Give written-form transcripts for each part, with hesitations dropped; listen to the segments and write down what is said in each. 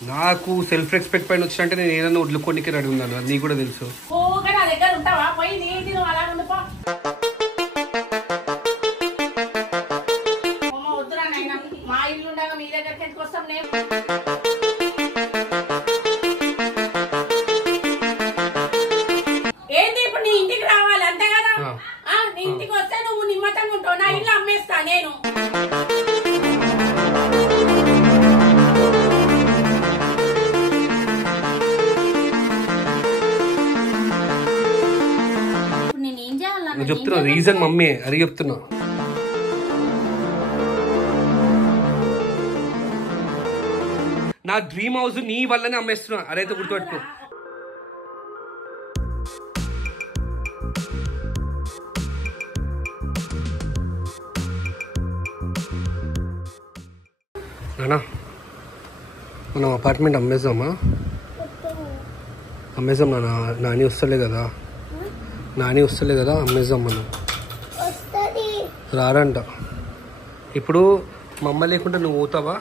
నాకు self respect పైన వచ్చినట్టే నేను ఏదైనా వదులుకోనికి రెడీ ఉన్నాను, అది నీకు కూడా తెలుసు. ఏంటి ఇప్పుడు నీ ఇంటికి రావాలి అంతే కదా? నీ ఇంటికి వస్తే నువ్వు నిమ్మతంగా ఉంటావు, నా ఇల్లు అమ్మేస్తా నేను. చెప్తున్నా రీజన్ మమ్మీ, అది చెప్తున్నా. నా డ్రీమ్ హౌస్ నీ వల్లనే అమ్మేస్తున్నా, అదైతే గుర్తుపెట్టుకో. నానా మనం అపార్ట్మెంట్ అమ్మేద్దామా? అమ్మేద్దాం నాన్న, నాని వస్తలే కదా, అమ్మేద్దాం మనం. రారంట ఇప్పుడు. మమ్మ లేకుంటే నువ్వు పోతావా?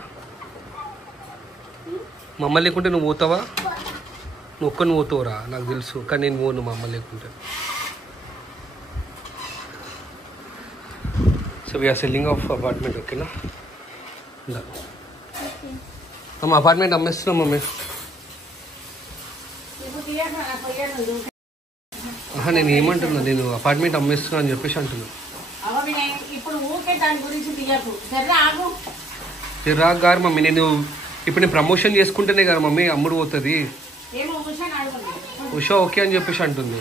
నువ్వు ఒక్కని పోతావురా నాకు తెలుసు, కానీ నేను పోను మా అమ్మ లేకుంటే. So we are selling off apartment, ఓకేనా? మా అపార్ట్మెంట్ అమ్మేస్తున్నాం మమ్మీ. నేను ఏమంటున్నా, నేను అపార్ట్మెంట్ అమ్మేస్తున్నా అని చెప్పేసి అంటున్నా. చిరాకు గారు మమ్మీ, నేను ఇప్పుడు ప్రమోషన్ చేసుకుంటేనే కదా మమ్మీ అమ్ముడు పోతుంది. ఉషా ఓకే అని చెప్పేసి అంటుంది.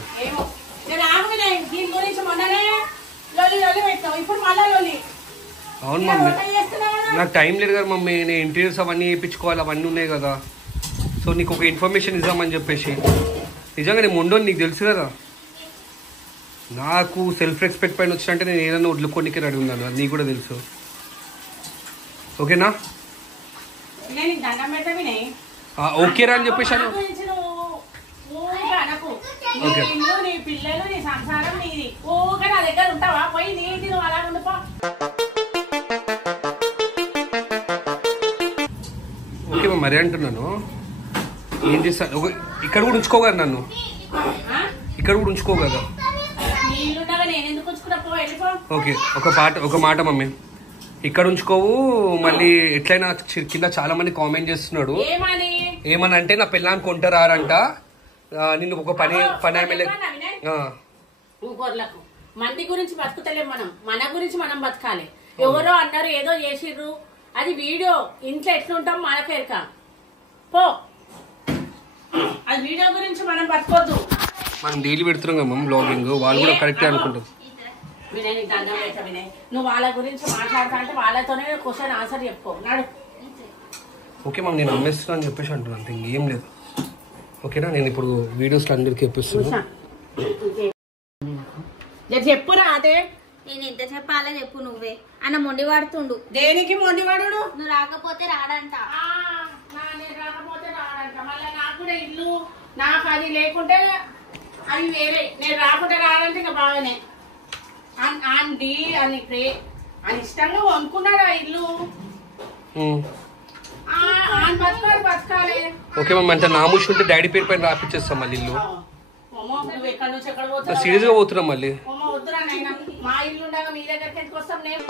అవును మమ్మీ, నాకు టైం లేదు కదా మమ్మీ, నేను ఇంటీరియర్స్ అవన్నీ వేయించుకోవాలి, అవన్నీ ఉన్నాయి కదా. సో నీకు ఒక ఇన్ఫర్మేషన్ ఇద్దామని చెప్పేసి. నిజంగా నేను మొండోని నీకు తెలుసు కదా. నాకు సెల్ఫ్ రెస్పెక్ట్ పైన వచ్చినట్టే నేను ఏదైనా వదులుకోనికి రెడీ ఉన్నాను, అది నీకు కూడా తెలుసు, ఓకేనా? ఓకేరా అని చెప్పేసి ఓకే. ఓకే మరి అంటున్నాను, ఏం చేస్తాను? ఇక్కడ కూడా ఉంచుకోగలరు నన్ను, ఇక్కడ కూడా ఉంచుకోగలరా? ఓకే ఒక మాట మమ్మీ, ఇక్కడ ఉంచుకోవు. మళ్ళీ ఎట్లయినా కింద చాలా మంది కామెంట్ చేస్తున్నాడు, ఏమని అంటే నా పిల్లాన్ని కొంటారంట, నిన్ను ఒక పని మంది గురించి బతుకుతలేం మనం, మన గురించి మనం బతకాలి. ఎవరో అన్నారు ఏదో చేసిర్రు, అది వీడియో. ఇంట్లో ఎట్లుంటాం మనకేరక పో, అది వీడియో గురించి మనం బతకొద్దు. మనం డైలీ పెడుతున్నాం కదా మమ్మీ బ్లాగింగ్, వాళ్ళు కూడా కరెక్టే అనుకుంటారు. వినయ్ నీకు దండం పెడతా వినయ్, నువ్వు వాళ్ళ గురించి మాట్లాడతా అంటే వాళ్ళతోనే క్వశ్చన్ ఆన్సర్ చెప్పుకో నాడు. ఓకే మమ్మీ, నేను అమ్మేస్తున్నా అని చెప్పేసి అంటున్నాను, అంతే, ఇంకేం లేదు, ఓకేనా? నేను ఇప్పుడు వీడియోస్ అందరికి చెప్పిస్తున్నా. చెప్పురా అదే, నేను ఎంత చెప్పాలో చెప్పు. నువ్వే అన్న మొండి వాడుతుండు. దేనికి మొండి వాడు? నువ్వు రాకపోతే రాడంట. రాకపోతే రాడంట. మళ్ళీ నాకు కూడా ఇల్లు, నాకు అది లేకుంటే అది వేరే. నేను రాకుంటే రాడంటే ఇంకా బాగానే అండి అని అని ఇష్టంగా అనుకున్నాడు ఆ ఇల్లు. బతకాలి. ఓకే మమ్మీ, అంటే నామూషి ఉంటే డాడీ పేరు పైన రాపిచ్చేస్తాం మళ్ళీ ఇల్లు. నువ్వు ఎక్కడి నుంచి ఎక్కడ పోతావు? సీరియస్ గా పోతున్నాం మళ్ళీ. వద్దురా నాయన, మా ఇల్లు ఉండగా మీ దగ్గరికి ఎందుకు వస్తాం? నేను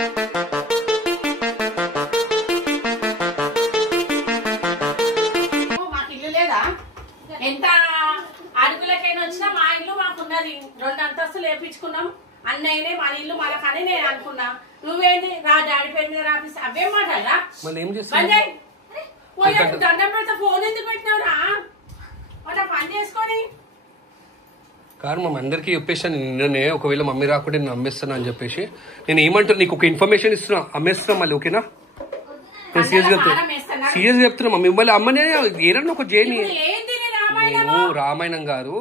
మాకు ఇల్లు లేదా? ఎంత అడుగులకైనా వచ్చినా మా ఇల్లు మాకున్నది. 2 అంతస్తులు వేపించుకున్నాం, అన్నయ్యనే మన ఇల్లు మనకని నేను అనుకున్నా. నువ్వేంటి రా డాడీ పేరు మీద రాపిస్తా, అవేం మాట్లాడరా? దండం పెడతా, ఫోన్ ఎందుకు పెట్టినావురా? అట్లా పని చేసుకొని కాదు మమ్మీ, అందరికీ చెప్పేసాను నిన్ననే, ఒకవేళ మమ్మీ రాకుంటే నేను అమ్మేస్తాను అని చెప్పేసి. నేను ఏమంటున్నా, నీకు ఒక ఇన్ఫర్మేషన్ ఇస్తున్నా, అమ్మేస్తున్నా మళ్ళీ, ఓకేనా? నేను సీరియస్ చెప్తున్నా మమ్మీ, మళ్ళీ అమ్మనే ఏదన్నా ఒక జేని. నేను రామాయణం కాదు,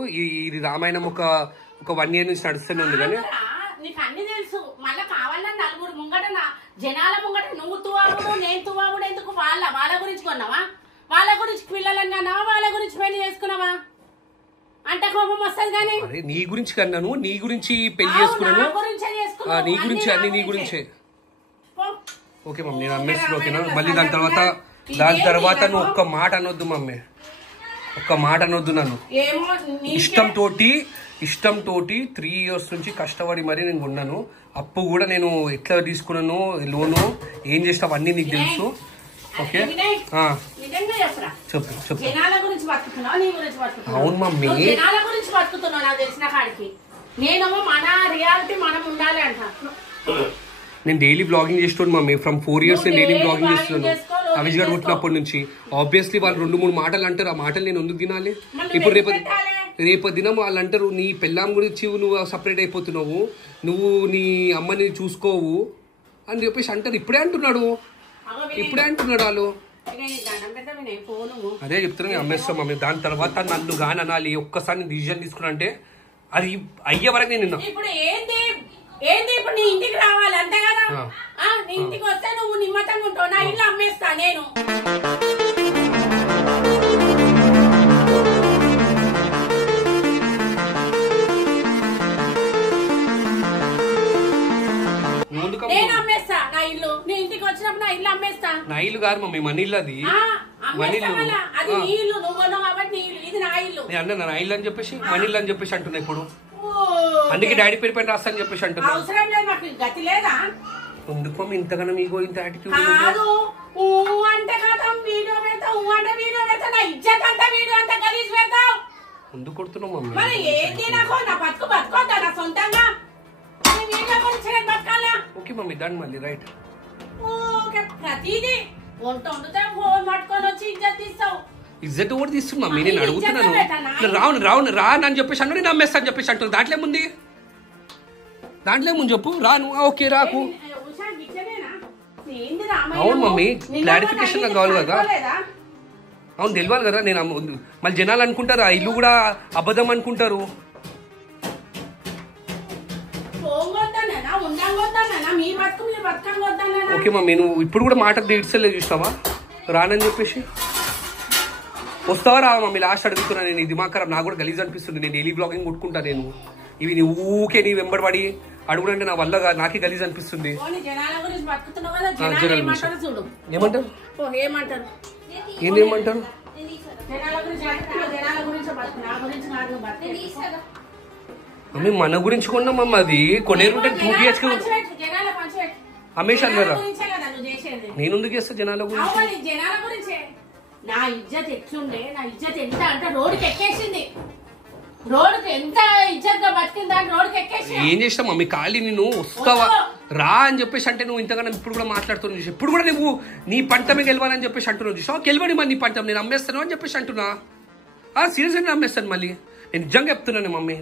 ఇది రామాయణం ఒక 1 year నుంచి నడుస్తూనే ఉంది. కానీ నీకు అన్ని తెలుసు, మళ్ళీ కావాలని నలుగురు ముంగట జనాల ముంగట నువ్వు తువాగుడు నేను తువాగుడు ఎందుకు? వాళ్ళ గురించి కొన్నావా? వాళ్ళ గురించి పిల్లలని అన్నావా? వాళ్ళ గురించి పెళ్లి చేసుకున్నావా? అంటే కోపం వస్తుంది. కానీ నీ గురించి కన్నాను, నీ గురించి పెళ్లి చేసుకున్నాను, నీ గురించి అన్ని నీ గురించే. ఓకే మమ్మీ, నేను అమ్మేస్తున్నా, ఓకేనా? మళ్ళీ దాని తర్వాత దాని తర్వాత నువ్వు ఒక్క మాట అనొద్దు మమ్మీ, ఒక్క మాట అనొద్దు. నన్ను ఇష్టంతో 3 years నుంచి కష్టపడి మరి నేను కొన్నాను. అప్పు కూడా నేను ఎట్లా తీసుకున్నాను, లోను ఏం చేసిన అవన్నీ నీకు తెలుసు. ఓకే చెప్పు. అవును మమ్మీ, నేను డైలీ బ్లాగింగ్ చేస్తున్నాను మమ్మీ. ఫ్రమ్ 4 years నేను డైలీ బ్లాగింగ్ చేస్తున్నాను. అవిజ్ గారు పుట్టినప్పటి నుంచి. ఆబ్వియస్లీ వాళ్ళు 2-3 మాటలు అంటారు. ఆ మాటలు నేను ఎందుకు తినాలి? ఇప్పుడు రేపు దినం వాళ్ళు అంటారు నీ పెళ్ళాం గురించి నువ్వు సపరేట్ అయిపోతున్నావు, నువ్వు నీ అమ్మని చూసుకోవు అని చెప్పేసి అంటారు. ఇప్పుడే అంటున్నాడు వాళ్ళు. అదే చెప్తున్నా, అమ్మేస్తాం మమ్మీ. దాని తర్వాత నన్ను గాని అనాలి. ఒక్కసారి డిసిజన్ తీసుకున్నా అంటే అది అయ్యే వరకు నేను ఇప్పుడు నీ ఇంటికి రావాలి అంతే కదా. నీ ఇంటికి వస్తే నువ్వు నిమ్మతంగా ఉంటావు. నా ఇల్లు అమ్మేస్తా నేను. నేను అమ్మేస్తా నా ఇల్లు. నీ ఇంటికి వచ్చినప్పుడు నా ఇల్లు అమ్మేస్తా. నా ఇల్లు కాదు మమ్మీ, మన ఇల్లు. అది అది నీ ఇల్లు, నువ్వు కొన్నావు కాబట్టి నీ ఇల్లు. ఇది నా ఇల్లు. నేను అన్నా నా ఇల్లు అని చెప్పేసి, మన ఇల్లు అని చెప్పేసి అంటున్నా. ఇప్పుడు అందుకే డాడీ పేరు పైన రాస్తా అని చెప్పేసి అంటున్నా. అవసరం లేదు, నాకు గతి లేదా? ఎందుకు ఇంతగానో మీకు ఇంత యాటిట్యూడ్ కాదు. అంటే కదా వీడియో పెడతావు, అంటే వీడియో పెడతా. నా ఇజ్జత్ అంతా వీడియో అంతా గలీజ్ పెడతావు. ఎందుకు కొడుతున్నావు మమ్మీ? మరి ఏంటి నాకు నా బతుకోద్దా నా సొంతంగా? వీడియో గురించి నేను బతకాలా? ఓకే మమ్మీ, దాన్ని మళ్ళీ రైట్. ఓకే, ప్రతిదీ వంట వండుతా ఫోన్ పట్టుకొని వచ్చి ఇజ్జత్ తీస్తావు. ఇజ్జత్ కూడా తీస్తున్నా మమ్మీ. నేను అడుగుతున్నాను రాను అని చెప్పేసి అన్నాడు. నేను అమ్మేస్తా అని చెప్పేసి అంటున్నాను. దాంట్లో ఏముంది చెప్పు. రాను, ఓకే రాకు. అవును మమ్మీ, క్లారిఫికేషన్ నాకు కావాలి కదా. అవును తెలియాలి కదా. నేను మళ్ళీ జనాలు అనుకుంటారు ఆ ఇల్లు కూడా అబద్ధం అనుకుంటారు. ఓకే మమ్మీ, నువ్వు ఇప్పుడు కూడా మాట తీర్చలే చూస్తావా? రానని చెప్పేసి వస్తావా రావా మమ్మీ? లాస్ట్ అడుగుతున్నా నేను. ఇది దిమాగ్ ఖరాబ్, నాకు కూడా గలీజ్ అనిపిస్తుంది. నేను డైలీ బ్లాగింగ్ కొట్టుకుంటా. నేను ఇవి నీ ఊకే నీ వెంబడి అడుగునంటే నా వల్ల నాకే గలీజ్ అనిపిస్తుంది. ఏమంటారు? ఏందేమంటారు? మమ్మీ మన గురించి కొన్నాం మమ్మ. అది కొనేరుంటే 2 BHK అమ్మేశాను కదా. నేను ఎందుకు చేస్తా జనాల గురించి? నా ఇజ్జత్ ఎట్లుండే, నా ఇజ్జత్ ఎంత అంటే రోడ్డుకి ఎక్కేసింది. రోడ్డుకి ఎంత ఇజ్జత్ గా బతికిందా రోడ్డుకి ఎక్కేసి. ఏం చేసినా మమ్మీ? ఖాళీ నేను వస్తావా రా అని చెప్పేసి అంటే నువ్వు ఇంతగానో ఇప్పుడు కూడా మాట్లాడుతున్నావు చూసి. ఇప్పుడు కూడా నువ్వు నీ పంటమే గెలవాలని చెప్పేసి అంటున్నావు చూసావు. గెలవని మరి నీ పంటం నేను అమ్మేస్తాను అని చెప్పేసి అంటున్నా. సీరియస్గా నేను అమ్మేస్తాను మళ్ళీ. నేను నిజంగా చెప్తున్నాను మమ్మీ.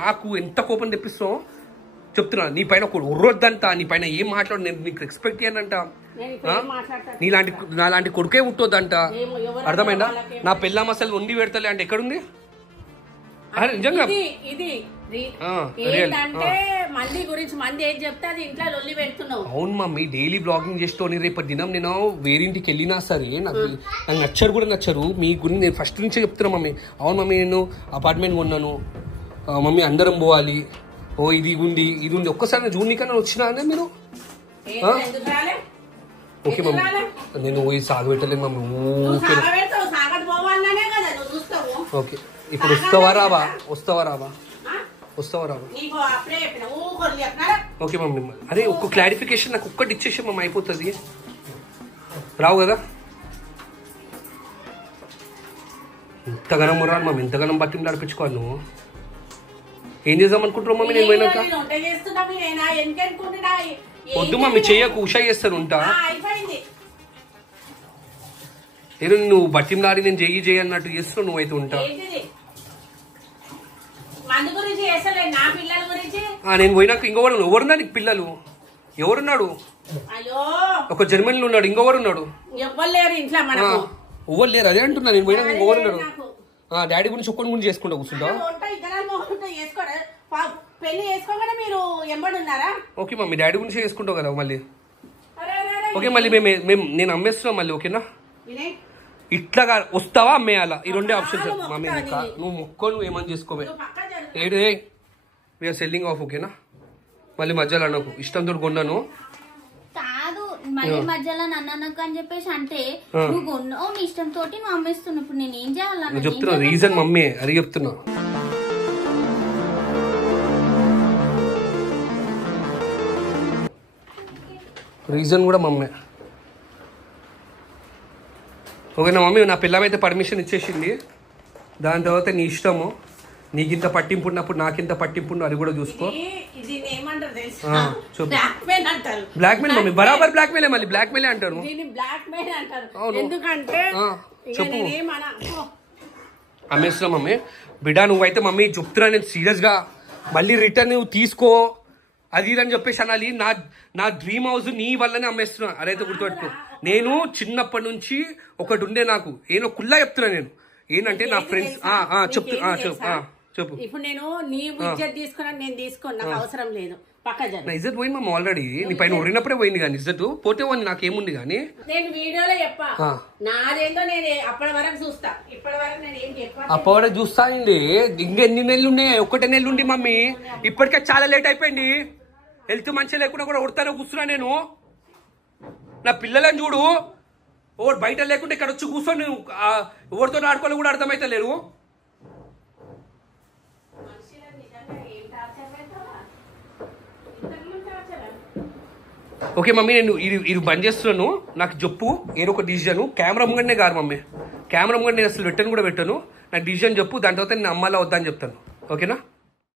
నాకు ఎంత కోపం తెప్పిస్తావు చెప్తున్నా. నీ పైన ఒక ఉర్రొద్దంట, నీ పైన ఏం మాట్లాడు నేను నీకు రెస్పెక్ట్ చేయనంట. నాలాంటి కొడుకే పుట్టొద్దంట. అర్థమైందా? నా పెళ్ళాం అసలు వండి పెడతలే అంటే ఎక్కడుంది? నిజంగా అవును మమ్మీ, డైలీ బ్లాగింగ్ చేస్తూ రేపటి దినం నేను వేరింటికి వెళ్ళినా సరే నాకు నచ్చరు కూడా నచ్చరు. మీ గురించి నేను ఫస్ట్ నుంచే చెప్తున్నా మమ్మీ. అవును మమ్మీ, నేను అపార్ట్మెంట్ కొన్నాను మమ్మీ, అందరం పోవాలి. ఇది ఉంది ఒక్కసారి జూనికన్నా వచ్చినా అనే మీరు. ఓకే మమ్మీ, నేను సాగు పెట్టలేను మమ్మీ. ఓకే, ఇప్పుడు వస్తావా రావా? Okay mummy. అరే ఒక్క క్లారిఫికేషన్ నాకు ఒక్కటి ఇచ్చేసి మమ్మీ అయిపోతుంది. రావు కదా? ఇంతగానం మురాలి మమ్మీ, ఇంతగానం బట్టి నడిపించుకోవాలి. నువ్వు ఏం చేద్దాం అనుకుంటున్నావు మమ్మీ? నేను పోయినాక వద్దు మమ్మీ, చెయ్యకు. ఉషా చేస్తాను ఉంటా. ఏదో నువ్వు బట్టింలాడి నేను చెయ్యి అన్నట్టు చేస్తున్నావు. నువ్వైతే ఉంటా. నేను పోయినాక ఎవరున్నా నీకు పిల్లలు? ఎవరున్నాడు? ఒక జర్మనీలో ఉన్నాడు. ఇంకొవరున్నాడు? ఎవరు లేరు. అదే అంటున్నా. నేను పోయినాక ఇంకొవరున్నాడు? డాడీ గురించి ఒక్కడి గురించి చేసుకుంటా కూర్చుంటా. ఓకే మమ్మీ, డాడీ గురించి చేసుకుంటావు కదా మళ్ళీ. ఓకే మళ్ళీ నేను అమ్మేస్తున్నా మళ్ళీ. ఓకేనా? ఇట్లాగా వస్తావా అమ్మేయాలా? ఈ రెండే ఆప్షన్స్ మమ్మీ. నువ్వు మొక్కను ఏమని చేసుకోవే. ఏడే వీఆర్ సెల్లింగ్ ఆఫ్. ఓకేనా? మళ్ళీ మధ్యలో అన్నకు ఇష్టంతో కొన్నాను. కాదు, మళ్ళీ మధ్యలో నన్నకు అని చెప్పేసి అంటే నువ్వు కొన్నావు నీ ఇష్టం తోటి నువ్వు అమ్మేస్తున్నావు. ఇప్పుడు నేను ఏం చేయాలన్నా చెప్తున్నా రీజన్ మమ్మీ అది చెప్తున్నా. రీజన్ కూడా మమ్మీ. ఓకేనా మమ్మీ, నా పిల్లమైతే పర్మిషన్ ఇచ్చేసింది. దాని తర్వాత నీ ఇష్టము, నీకింత పట్టింపు ఉన్నప్పుడు నాకింత పట్టింపు అది కూడా చూసుకో. బ్లాక్ మెయిల్ మమ్మీ, బరాబర్ బ్లాక్ మెయిల్, మళ్ళీ బ్లాక్ మెయిల్ అంటారు. ఎందుకంటే చెప్పు అమ్మేస్తున్నా మమ్మీ. బిడ్డ నువ్వైతే మమ్మీ చెప్తున్నా నేను సీరియస్ గా, మళ్ళీ రిటర్న్ నువ్వు తీసుకో అది అని చెప్పేసి అనాలి. నా డ్రీమ్ హౌస్ నీ వల్లనే అమ్మేస్తున్నా. అదైతే గుర్తుపెట్టుకో. నేను చిన్నప్పటి నుంచి ఒకటి ఉండే నాకు, ఏదో కుల్లా చెప్తున్నా నేను. ఏంటంటే నా ఫ్రెండ్స్ చెప్పు. ఇప్పుడు నేను నీ ఇజ్జత్ తీసుకున్నా, నేను తీసుకోను, నాకు అవసరం లేదు. నా ఇజ్జత్ పోయింది మమ్మ ఆల్రెడీ. నీ పైన ఉరినప్పుడే పోయింది కానీ ఇజ్జత్ పోతే పోయింది, నాకేముంది కానీ. నేను వీడియోలో చెప్పా నాదేందో, నేను అప్పటి వరకు చూస్తా, ఇప్పటి వరకు నేను ఏం చెప్పా. అప్పటి చూస్తా అండి. ఇంకెన్ని నెలలు ఉన్నాయి? 1 నెలలు ఉండి మమ్మీ. ఇప్పటికే చాలా లేట్ అయిపోయింది. హెల్త్ మంచిగా లేకుండా కూడా ఉడతానే కూర్చున్నా నేను. నా పిల్లలని చూడు, ఓడు బయట లేకుండా ఇక్కడ వచ్చి కూర్చొని ఎవరితో ఆడుకోవాలి కూడా అర్థమైతే లేరు. ఓకే మమ్మీ, నేను ఇది బంద్ చేస్తున్నాను. నాకు చెప్పు ఏదో ఒక డిసిజన్. కెమెరా ముంగడనే కాదు మమ్మీ, కెమెరా ముంగడ నేను అసలు పెట్టను కూడా పెట్టను. నాకు డిసిజన్ చెప్పు, దాని తర్వాత నేను అమ్మాలా వద్దా అని చెప్తాను. ఓకేనా?